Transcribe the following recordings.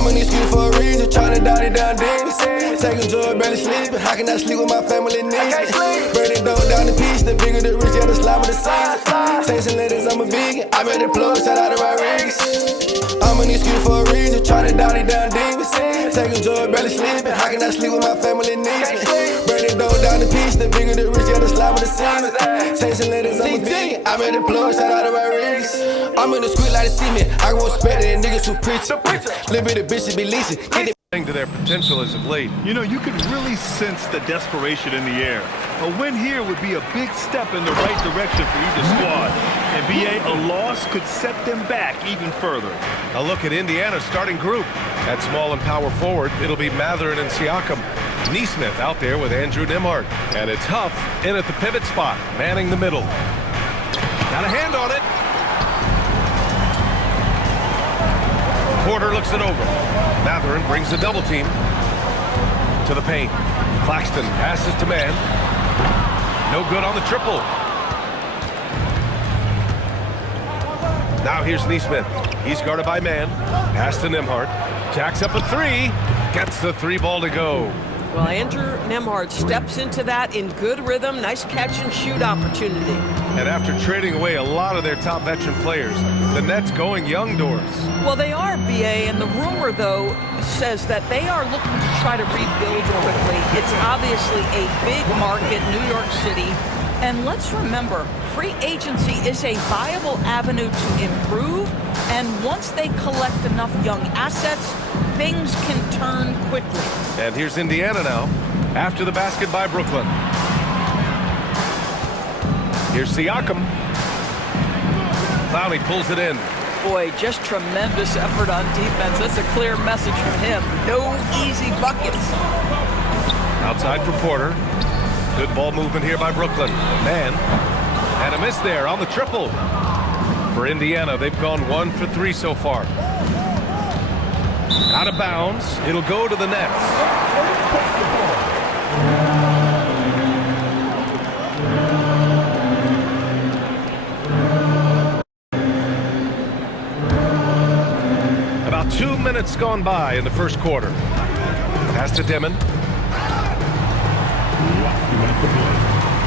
I'm an excuse for a reason, tryna dot it down demons. Taking drugs, barely sleeping. How can I sleep with my family needs me? Burn it down the piece, the bigger the rich, yeah, the slime of the season. Saints and ladies, I'm a vegan. I made the plug, shout out to Rodriguez. I'm an excuse for a reason, tryna dot it down demons. Taking drugs, barely sleeping. How can I sleep with my family needs me? Burn it down the piece, the bigger the rich, yeah, the slime of the season. Saints and ladies, I'm a vegan. I made the plug, shout out to Rodriguez. I'm in the street like a cement. I go respect it, and niggas who preach. Little bit of bitches be leasing. To their potential as of late. You know, you can really sense the desperation in the air. A win here would be a big step in the right direction for either squad. And BA, a loss could set them back even further. A look at Indiana's starting group. At small and power forward, it'll be Matherin and Siakam. Neesmith out there with Andrew Nembhard. And it's Huff in at the pivot spot, manning the middle. Got a hand on it. Porter looks it over. Matherin brings the double team to the paint. Claxton passes to man. No good on the triple. Now here's Neesmith. He's guarded by man. Pass to Nembhard. Jacks up a three. Gets the three ball to go. Well, Andrew Nembhard steps into that in good rhythm. Nice catch and shoot opportunity. And after trading away a lot of their top veteran players, the Nets going young doors. Well, they are, BA, and the rumor, though, says that they are looking to try to rebuild quickly. It's obviously a big market, New York City. And let's remember, free agency is a viable avenue to improve. And once they collect enough young assets, things can turn quickly. And here's Indiana now, after the basket by Brooklyn. Here's Siakam. Clowney pulls it in. Boy, just tremendous effort on defense. That's a clear message from him. No easy buckets. Outside for Porter. Good ball movement here by Brooklyn. Man, and a miss there on the triple. For Indiana, they've gone 1 for 3 so far. Out of bounds. It'll go to the Nets. About 2 minutes gone by in the first quarter. Pass to Demon.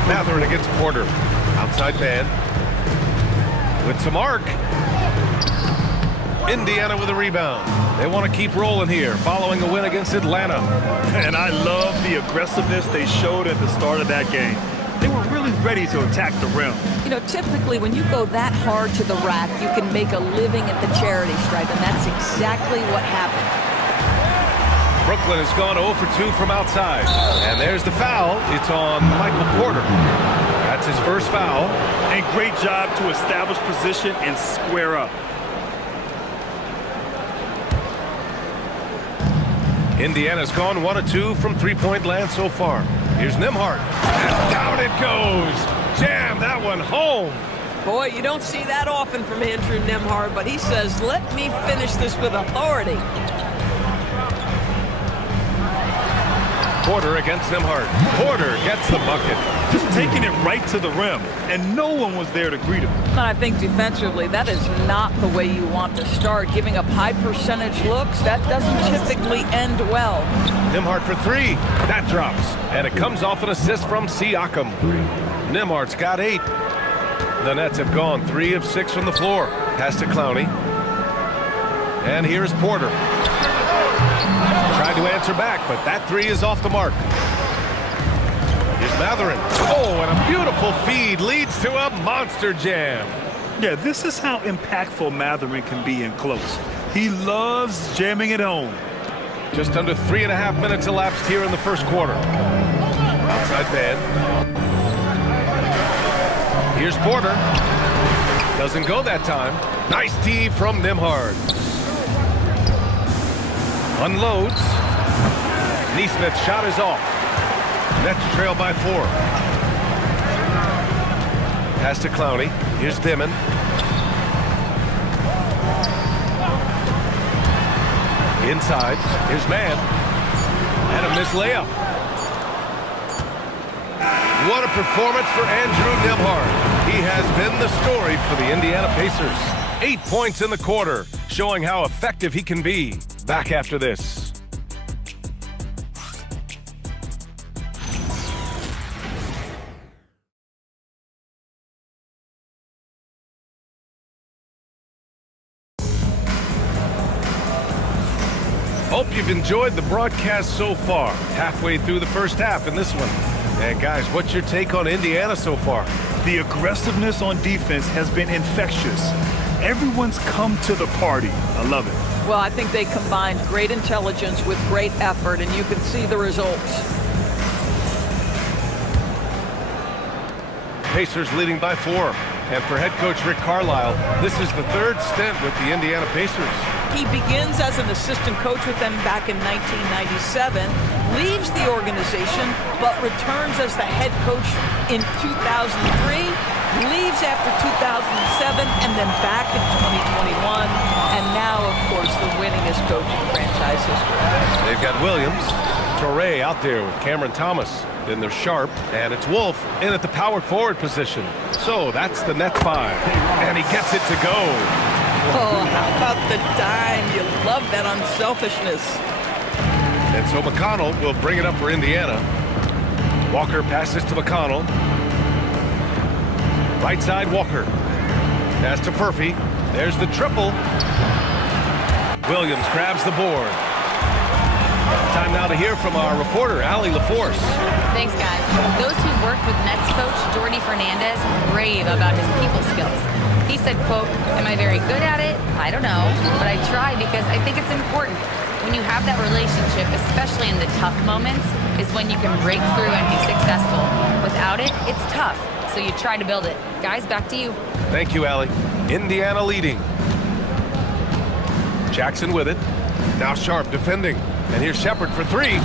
Matherin against Porter. Outside man. With some arc. Indiana with a rebound. They want to keep rolling here, following a win against Atlanta. And I love the aggressiveness they showed at the start of that game. They were really ready to attack the rim. You know, typically when you go that hard to the rack, you can make a living at the charity stripe, and that's exactly what happened. Brooklyn has gone 0 for 2 from outside. And there's the foul. It's on Michael Porter. That's his first foul. And great job to establish position and square up. Indiana's gone 1 of 2 from three-point land so far. Here's Nembhard. And down it goes. Jam that one home. Boy, you don't see that often from Andrew Nembhard, but he says, let me finish this with authority. Porter against Nembhard. Porter gets the bucket. Just taking it right to the rim, and no one was there to greet him. And I think defensively, that is not the way you want to start. Giving up high percentage looks, that doesn't typically end well. Nembhard for 3. That drops. And it comes off an assist from Siakam. Nembhard's got 8. The Nets have gone 3 of 6 from the floor. Pass to Clowney. And here's Porter. Tried to answer back, but that 3 is off the mark. Here's Matherin. Oh, and a beautiful feed leads to a monster jam. Yeah, this is how impactful Matherin can be in close. He loves jamming it home. Just under 3.5 minutes elapsed here in the first quarter. Outside man. Here's Porter. Doesn't go that time. Nice D from Nembhard. Unloads. Neesmith's shot is off. Nets trail by 4. Pass to Clowney. Here's Demon. Inside. Here's man. And a missed layup. What a performance for Andrew Nembhard. He has been the story for the Indiana Pacers. 8 points in the quarter, showing how effective he can be. back after this. Hope you've enjoyed the broadcast so far. Halfway through the first half in this one. And guys, what's your take on Indiana so far? The aggressiveness on defense has been infectious. Everyone's come to the party. I love it. Well, I think they combined great intelligence with great effort, and you can see the results. Pacers leading by 4. And for head coach Rick Carlisle, this is the third stint with the Indiana Pacers. He begins as an assistant coach with them back in 1997, leaves the organization, but returns as the head coach in 2003, leaves after 2007, and then back in 2021, and now, of course, the winningest coach in franchise history. They've got Williams, Torrey out there with Cameron Thomas. Then they're Sharp, and it's Wolf in at the power forward position. So that's the net 5, and he gets it to go. Oh, how about the dime? You love that unselfishness. And so McConnell will bring it up for Indiana. Walker passes to McConnell. Right side, Walker. Pass to Furphy. There's the triple. Williams grabs the board. Time now to hear from our reporter, Allie LaForce. Thanks, guys. Those who've worked with Nets coach Jordy Fernandez rave about his people skills. He said, quote, "Am I very good at it? I don't know, but I try because I think it's important. When you have that relationship, especially in the tough moments, is when you can break through and be successful. Without it, it's tough, so you try to build it." Guys, back to you. Thank you, Allie. Indiana leading. Jackson with it. Now Sharp defending. And here's Shepard for 3.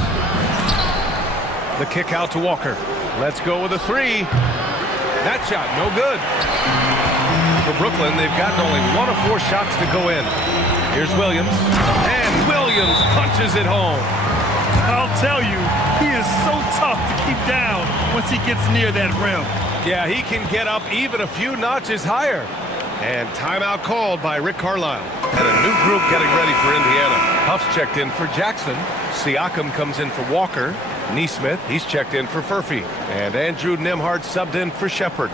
The kick out to Walker. Let's go with a 3. That shot, no good. For Brooklyn, they've gotten only 1 of 4 shots to go in. Here's Williams. And Williams punches it home. I'll tell you, he is so tough to keep down once he gets near that rim. Yeah, he can get up even a few notches higher. And timeout called by Rick Carlisle. And a new group getting ready for Indiana. Huff's checked in for Jackson. Siakam comes in for Walker. Neesmith, he's checked in for Furphy. And Andrew Nembhard subbed in for Shepard.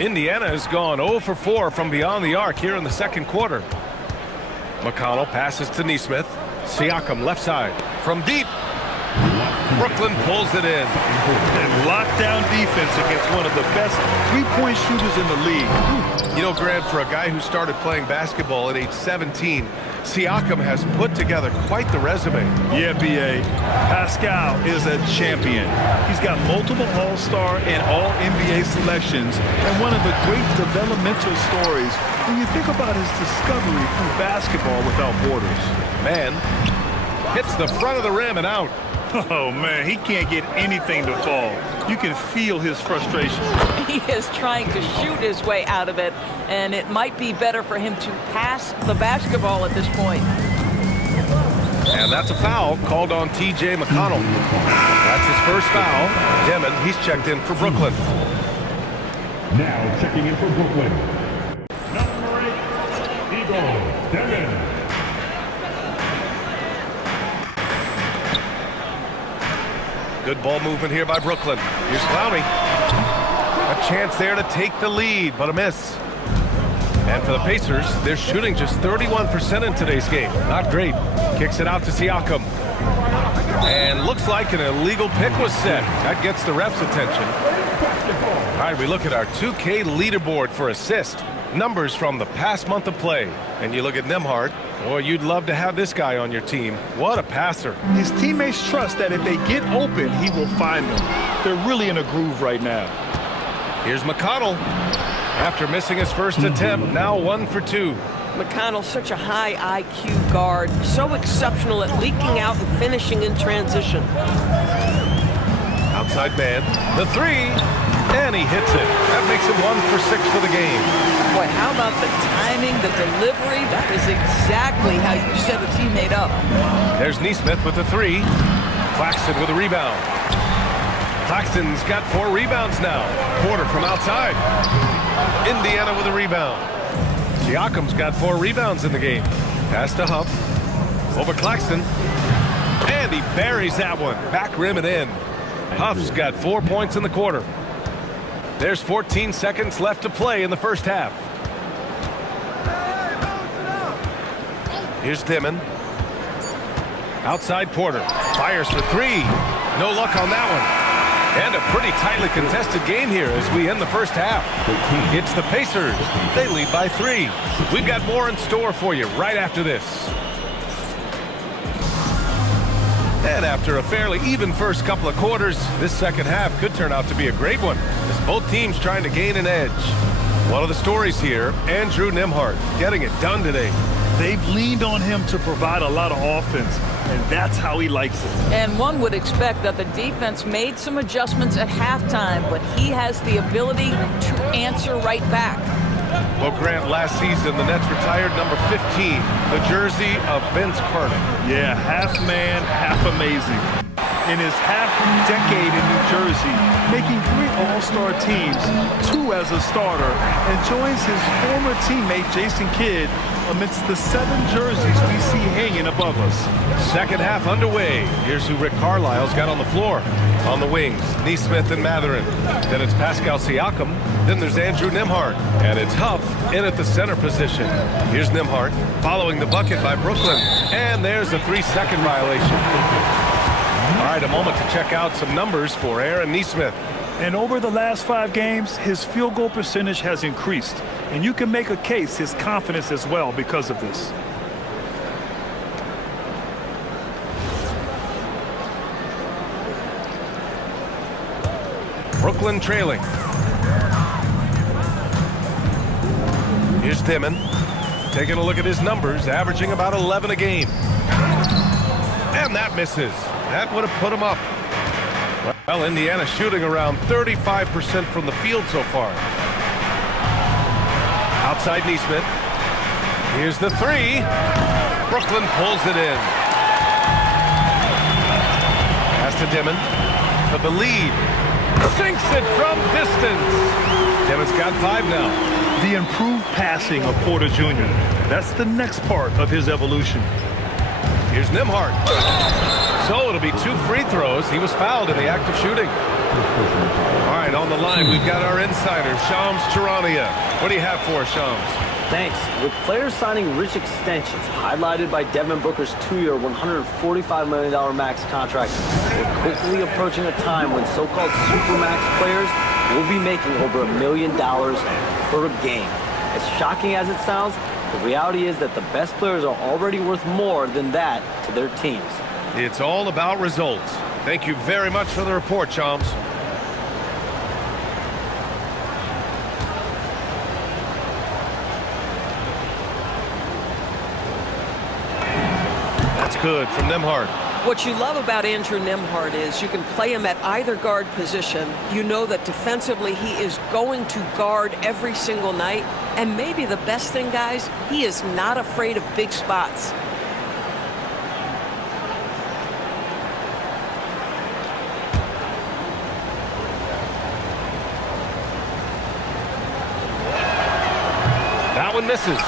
Indiana has gone 0 for 4 from beyond the arc here in the second quarter. McConnell passes to Neesmith. Siakam left side from deep. Brooklyn pulls it in. And lockdown defense against one of the best three-point shooters in the league. You know, Grant, for a guy who started playing basketball at age 17, Siakam has put together quite the resume. Yeah, B.A. Pascal is a champion. He's got multiple All-Star and All-NBA selections, and one of the great developmental stories when you think about his discovery through basketball without borders. Man hits the front of the rim and out. Oh, man, he can't get anything to fall. You can feel his frustration. He is trying to shoot his way out of it, and it might be better for him to pass the basketball at this point. And that's a foul called on T.J. McConnell. That's his first foul. Demon, he's checked in for Brooklyn. Now checking in for Brooklyn. Number 8, Igor Demon. Good ball movement here by Brooklyn. Here's Clowney. A chance there to take the lead, but a miss. And for the Pacers, they're shooting just 31% in today's game. Not great. Kicks it out to Siakam. And looks like an illegal pick was set. That gets the ref's attention. All right, we look at our 2K leaderboard for assist. Numbers from the past month of play. And you look at Nembhard. Boy, you'd love to have this guy on your team. What a passer. His teammates trust that if they get open, he will find them. They're really in a groove right now. Here's McConnell. After missing his first attempt, now 1 for 2. McConnell's such a high IQ guard, so exceptional at leaking out and finishing in transition. Outside man, the 3, and he hits it. That makes him 1 for 6 for the game. Boy, how about the timing, the delivery? That is exactly how you set a teammate up. There's Neesmith with the 3. Claxton with a rebound. Claxton's got 4 rebounds now. Porter from outside. Indiana with a rebound. Siakam's got 4 rebounds in the game. Pass to Huff. Over Claxton. And he buries that one. Back rim and in. Huff's got 4 points in the quarter. There's 14 seconds left to play in the first half. Here's Dimon. Outside Porter. Fires for 3. No luck on that one. And a pretty tightly contested game here as we end the first half. It's the Pacers. They lead by 3. We've got more in store for you right after this. And after a fairly even first couple of quarters, this second half could turn out to be a great one as both teams trying to gain an edge. One of the stories here, Andrew Nembhard getting it done today. They've leaned on him to provide a lot of offense, and that's how he likes it. And one would expect that the defense made some adjustments at halftime, but he has the ability to answer right back. Well, Grant, last season, the Nets retired number 15, the jersey of Vince Carter. Yeah, half man, half amazing. In his half-decade in New Jersey, making 3 All-Star teams, 2 as a starter, and joins his former teammate Jason Kidd amidst the 7 jerseys we see hanging above us. Second half underway. Here's who Rick Carlisle's got on the floor. On the wings, Neesmith and Mathurin. Then it's Pascal Siakam. Then there's Andrew Nembhard. And it's Huff in at the center position. Here's Nembhard following the bucket by Brooklyn. And there's a 3-second violation. All right, a moment to check out some numbers for Aaron Neesmith. And over the last 5 games, his field goal percentage has increased. And you can make a case his confidence as well because of this. Brooklyn trailing. Here's Dimon. Taking a look at his numbers, averaging about 11 a game. And that misses. That would have put him up. Well, Indiana shooting around 35% from the field so far. Outside Neesmith. Here's the 3. Brooklyn pulls it in. Pass to Dimon for the lead. Sinks it from distance. Dimon's got 5 now. The improved passing of Porter Jr. That's the next part of his evolution. Here's Nembhard. So it'll be 2 free throws. He was fouled in the act of shooting. All right, on the line, we've got our insider, Shams Charania. What do you have for us, Shams? Thanks. With players signing rich extensions, highlighted by Devin Booker's 2-year, $145 million max contract, we're quickly approaching a time when so-called supermax players will be making over $1 million per game. As shocking as it sounds, the reality is that the best players are already worth more than that to their teams. It's all about results. Thank you very much for the report, Shams. That's good from Nembhard. What you love about Andrew Nembhard is you can play him at either guard position. You know that defensively he is going to guard every single night. And maybe the best thing, guys, he is not afraid of big spots. That one misses.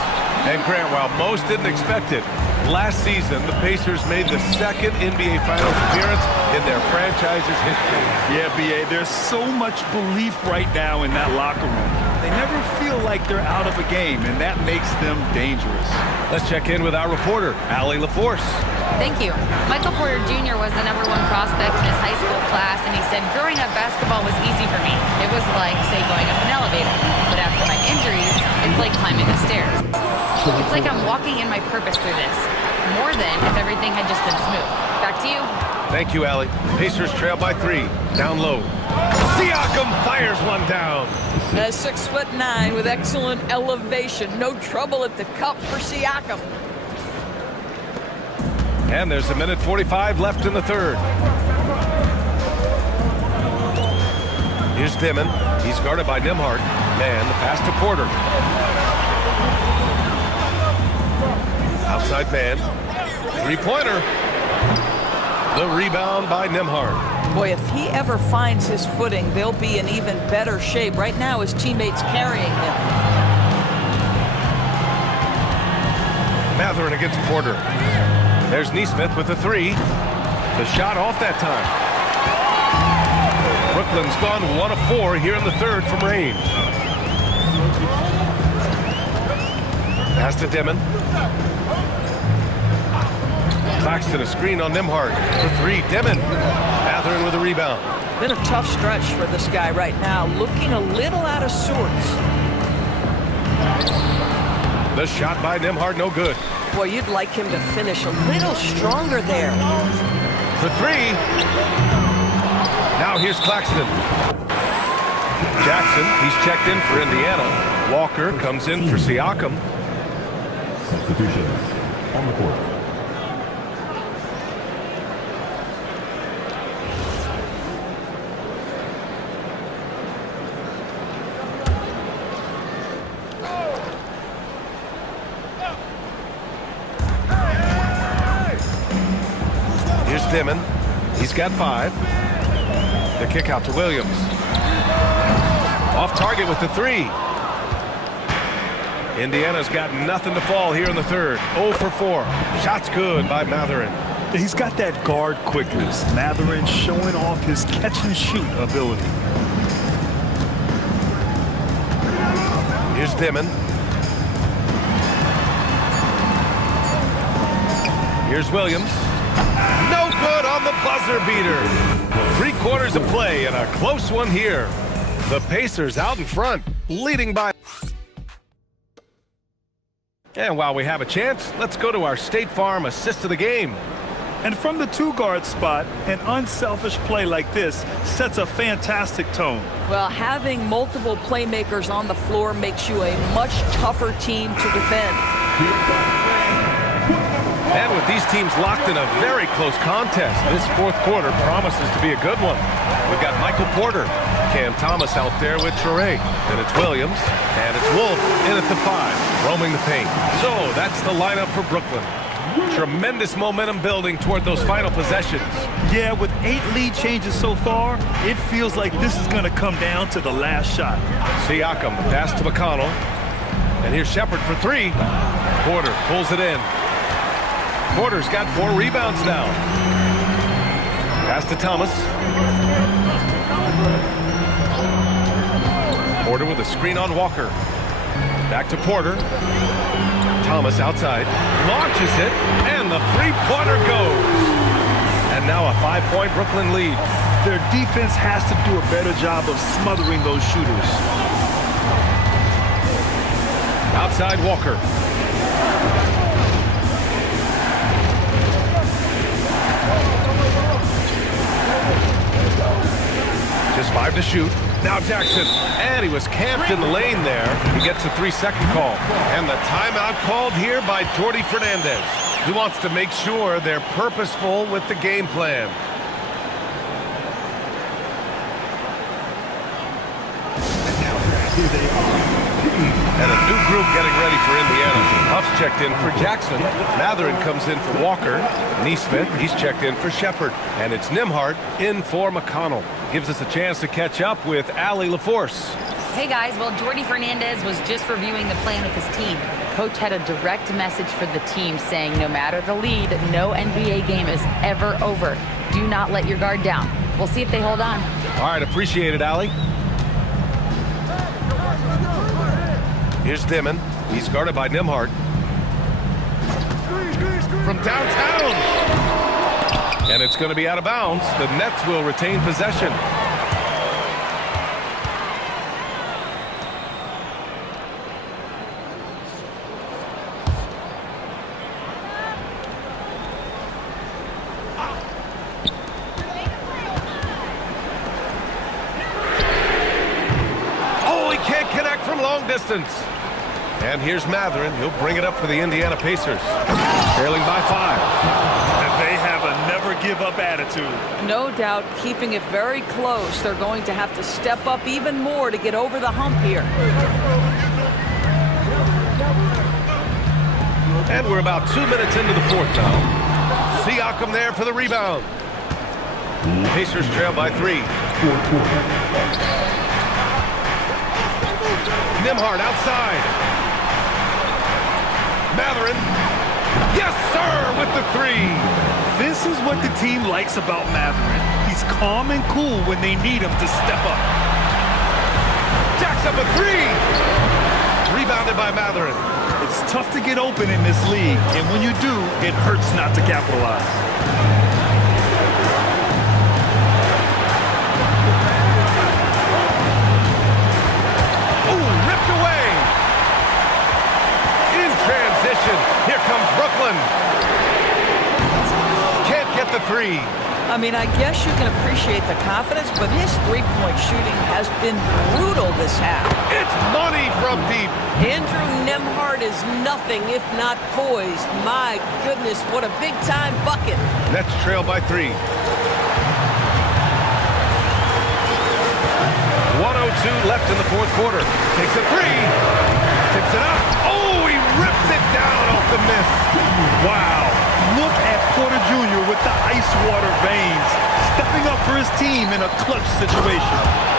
And Grant, while most didn't expect it, last season the Pacers made the 2nd NBA Finals appearance in their franchise's history. Yeah, B.A., there's so much belief right now in that locker room. They never feel like they're out of a game, and that makes them dangerous. Let's check in with our reporter, Allie LaForce. Thank you. Michael Porter Jr. was the #1 prospect in his high school class, and he said, growing up, basketball was easy for me. It was like, say, going up an elevator. But after my injuries, it's like climbing the stairs. It's like I'm walking in my purpose through this, more than if everything had just been smooth. Back to you. Thank you, Allie. Pacers trail by 3. Down low. Siakam fires one down. 6'9" with excellent elevation. No trouble at the cup for Siakam. And there's 1:45 left in the third. Here's Dimon. He's guarded by Nembhard. Man, the pass to Porter. Outside man. 3-pointer. The rebound by Nembhard. Boy, if he ever finds his footing, they'll be in even better shape. Right now, his teammates carrying him. Matherin against Porter. There's Neesmith with the three. The shot off that time. Brooklyn's gone 1 of 4 here in the third from range. Pass to Dimon. Claxton a screen on Nembhard for three. Dimon. Matherin with a rebound. Been a tough stretch for this guy right now. Looking a little out of sorts. The shot by Nembhard, no good. Boy, you'd like him to finish a little stronger there. For three. Now here's Claxton. Jackson, he's checked in for Indiana. Walker comes in for Siakam. Substitutions on the court. Here's Dimon. He's got 5. The kick out to Williams. Off target with the three. Indiana's got nothing to fall here in the third. 0 for 4. Shot's good by Matherin. He's got that guard quickness. Matherin showing off his catch-and-shoot ability. Here's Dimon. Here's Williams. No good on the buzzer beater. 3 quarters of play and a close one here. The Pacers out in front, leading by. And while we have a chance, let's go to our State Farm assist of the game. And from the 2-guard spot, an unselfish play like this sets a fantastic tone. Well, having multiple playmakers on the floor makes you a much tougher team to defend. And with these teams locked in a very close contest, this fourth quarter promises to be a good one. We've got Michael Porter, Cam Thomas out there with Traore. Then it's Williams, and it's Wolf in at the 5, roaming the paint. So that's the lineup for Brooklyn. Tremendous momentum building toward those final possessions. Yeah, with 8 lead changes so far, it feels like this is going to come down to the last shot. Siakam, the pass to McConnell. And here's Shepard for 3. Porter pulls it in. Porter's got 4 rebounds now. Pass to Thomas. Porter with a screen on Walker. Back to Porter. Thomas outside. Launches it, and the three-pointer goes. And now a 5-point Brooklyn lead. Their defense has to do a better job of smothering those shooters. Outside Walker. Just 5 to shoot. Now Jackson, and he was camped in the lane there. He gets a 3-second call. And the timeout called here by Jordi Fernandez. He wants to make sure they're purposeful with the game plan. And a new group getting ready for Indiana. Huff's checked in for Jackson. Matherin comes in for Walker. Neesmith, he's checked in for Shepard. And it's Nembhard in for McConnell. Gives us a chance to catch up with Allie LaForce. Hey guys, well, Jordi Fernandez was just reviewing the plan with his team. Coach had a direct message for the team saying no matter the lead, no NBA game is ever over. Do not let your guard down. We'll see if they hold on. All right, appreciate it, Allie. Here's Dimon. He's guarded by Nembhard. From downtown. And it's going to be out of bounds. The Nets will retain possession. Oh, he can't connect from long distance. And here's Matherin. He'll bring it up for the Indiana Pacers. Trailing by 5. And they have a never-give-up attitude. No doubt keeping it very close. They're going to have to step up even more to get over the hump here. And we're about 2 minutes into the fourth now. Siakam there for the rebound. Pacers trail by 3. Nembhard outside. Mathurin. Yes, sir, with the 3. This is what the team likes about Mathurin. He's calm and cool when they need him to step up. Jacks up a 3. Rebounded by Mathurin. It's tough to get open in this league, and when you do, it hurts not to capitalize. Ooh, ripped away. In transition, here comes Brooklyn. Can't get the 3. I mean, I guess you can appreciate the confidence, but his three-point shooting has been brutal this half. It's money from deep. Andrew Nembhard is nothing if not poised. My goodness, what a big-time bucket. Nets trail by 3. 1:02 left in the fourth quarter. Takes a 3. Tips it up. Oh, he rips it down off the miss. Wow. Look at Porter Jr. with the ice water veins, stepping up for his team in a clutch situation.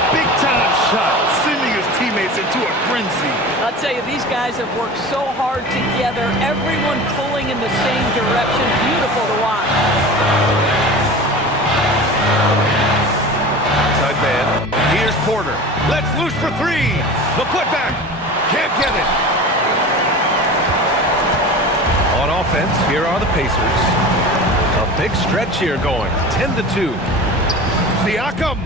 Big-time shot, sending his teammates into a frenzy. I'll tell you, these guys have worked so hard together, everyone pulling in the same direction. Beautiful to watch. Outside man. Here's Porter. Let's loose for 3. The putback. Can't get it. On offense, here are the Pacers. A big stretch here going. 10-2. Siakam.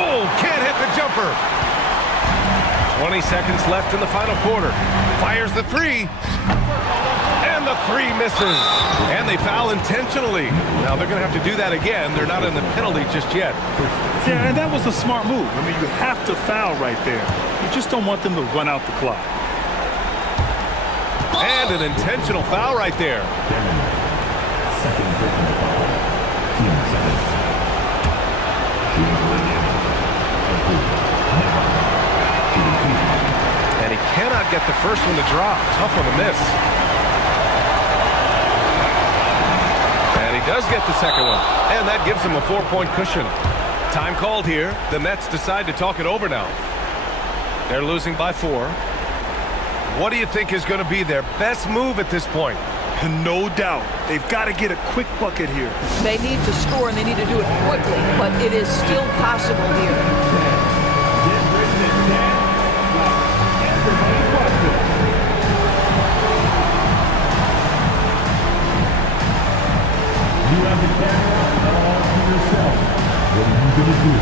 Oh, can't hit the jumper. 20 seconds left in the final quarter. Fires the 3. And the 3 misses. And they foul intentionally. Now they're going to have to do that again. They're not in the penalty just yet. Yeah, and that was a smart move. I mean, you have to foul right there. You just don't want them to run out the clock. And an intentional foul right there. And he cannot get the first one to drop. Tough one to miss. And he does get the second one. And that gives him a 4-point cushion. Time called here. The Nets decide to talk it over now. They're losing by 4. What do you think is going to be their best move at this point? No doubt. They've got to get a quick bucket here. They need to score, and they need to do it quickly, but it is still possible here. You have the camera all to yourself. What are you going to do?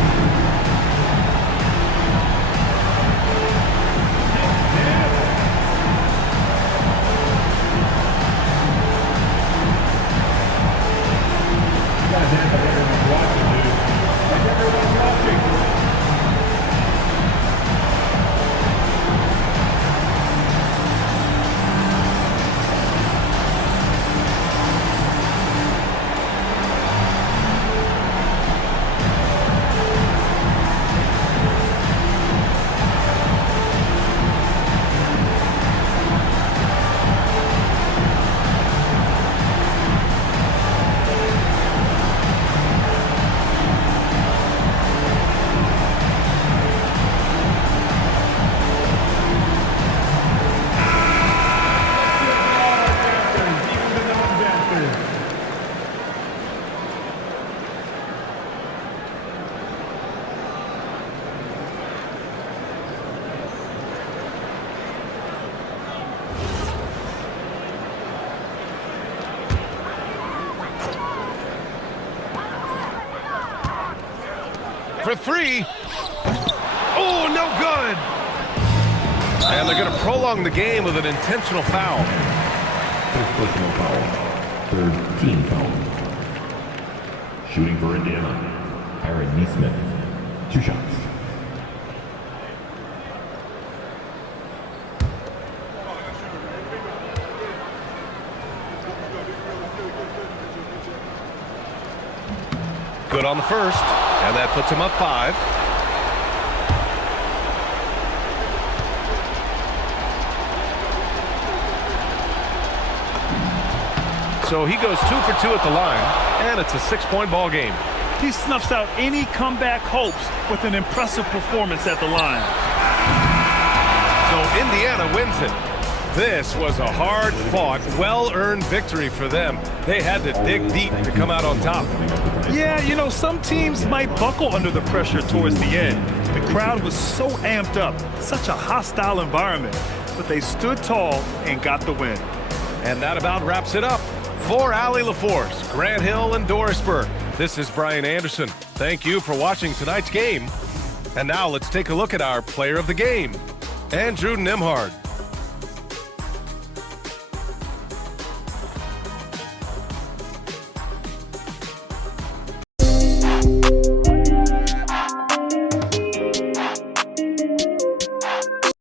For 3. Oh, no good. And they're going to prolong the game with an intentional foul. First personal foul. Third team foul. Shooting for Indiana, Aaron Neesmith. 2 shots. Good on the first, and that puts him up 5. So he goes 2 for 2 at the line. and it's a 6-point ball game. He snuffs out any comeback hopes with an impressive performance at the line. So Indiana wins it. This was a hard-fought, well-earned victory for them. They had to dig deep to come out on top. Yeah, you know, some teams might buckle under the pressure towards the end. The crowd was so amped up, such a hostile environment, but they stood tall and got the win. And that about wraps it up. For Allie LaForce, Grant Hill, and Dorisburg, this is Brian Anderson. Thank you for watching tonight's game. And now let's take a look at our player of the game, Andrew Nembhard.